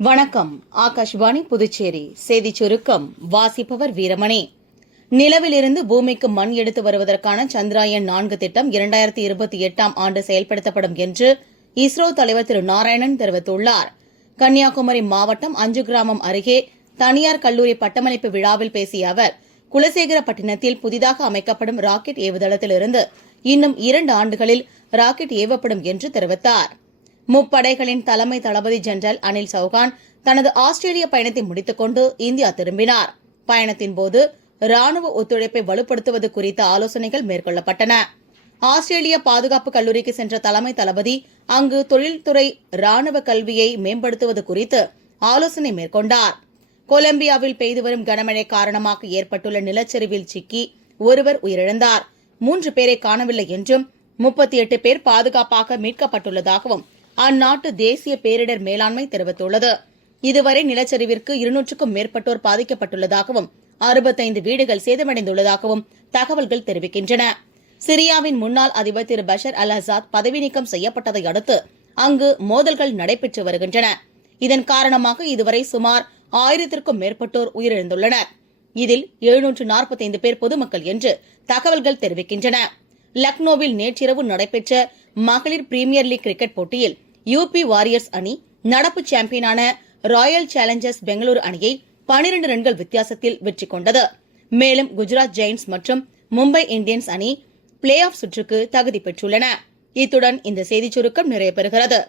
வணக்கம். ஆகாஷ்வாணி புதுச்சேரி செய்திச் சுருக்கம் வாசிப்பவர் வீரமணி. நிலவிலிருந்து பூமிக்கு மண் எடுத்து வருவதற்கான சந்திராயன் 4 திட்டம் 2028ஆம் ஆண்டு செயல்படுத்தப்படும் என்று இஸ்ரோ தலைவர் திரு நாராயணன் தெரிவித்துள்ளார். கன்னியாகுமரி மாவட்டம் 5 கிராமம் அருகே தனியார் கல்லூரி பட்டமளிப்பு விழாவில் பேசிய அவர், குலசேகரப்பட்டினத்தில் புதிதாக அமைக்கப்படும் ராக்கெட் ஏவுதளத்திலிருந்து இன்னும் 2 ஆண்டுகளில் ராக்கெட் ஏவப்படும் என்று தெரிவித்தார். முப்படைகளின் தலைமை தளபதி ஜெனரல் அனில் சௌஹான் தனது ஆஸ்திரேலிய பயணத்தை முடித்துக் கொண்டு இந்தியா திரும்பினார். பயணத்தின்போது ராணுவ ஒத்துழைப்பை வலுப்படுத்துவது குறித்த ஆலோசனைகள் மேற்கொள்ளப்பட்டன. ஆஸ்திரேலிய பாதுகாப்பு கல்லூரிக்கு சென்ற தலைமை தளபதி அங்கு தொழில்துறை ராணுவ கல்வியை மேம்படுத்துவது குறித்து ஆலோசனை மேற்கொண்டார். கொலம்பியாவில் பெய்து வரும் கனமழை காரணமாக ஏற்பட்டுள்ள நிலச்சரிவில் சிக்கி ஒருவர் உயிரிழந்தார். 3 பேரை காணவில்லை என்றும் 38 பேர் பாதுகாப்பாக மீட்கப்பட்டுள்ளதாகவும் அந்நாட்டு தேசிய பேரிடர் மேலாண்மை தெரிவித்துள்ளது. இதுவரை நிலச்சரிவிற்கு 200க்கும் மேற்பட்டோர் பாதிக்கப்பட்டுள்ளதாகவும் 65 வீடுகள் சேதமடைந்துள்ளதாகவும் தகவல்கள் தெரிவிக்கின்றன. சிரியாவின் முன்னாள் அதிபர் திரு பஷர் அல் அசாத் பதவி நீக்கம் செய்யப்பட்டதை அடுத்து அங்கு மோதல்கள் நடைபெற்று வருகின்றன. இதன் காரணமாக இதுவரை சுமார் 1000க்கும் மேற்பட்டோர் உயிரிழந்துள்ளனர். இதில் 745 பேர் பொதுமக்கள் என்று தகவல்கள் தெரிவிக்கின்றன. லக்னோவில் நேற்றிரவு நடைபெற்ற மகளிர் பிரீமியர் லீக் கிரிக்கெட் போட்டியில் யூபி வாரியர்ஸ் அணி நடப்பு சாம்பியனான ராயல் சேலஞ்சர்ஸ் பெங்களூரு அணியை 12 ரன்கள் வித்தியாசத்தில் வெற்றி கொண்டது. மேலும் குஜராத் ஜெயின்ஸ் மற்றும் மும்பை இந்தியன்ஸ் அணி பிளே ஆஃப் சுற்றுக்கு தகுதி பெற்றுள்ளன. இத்துடன் இந்த செய்திச் சுருக்கம் நிறைவு பெறுகிறது.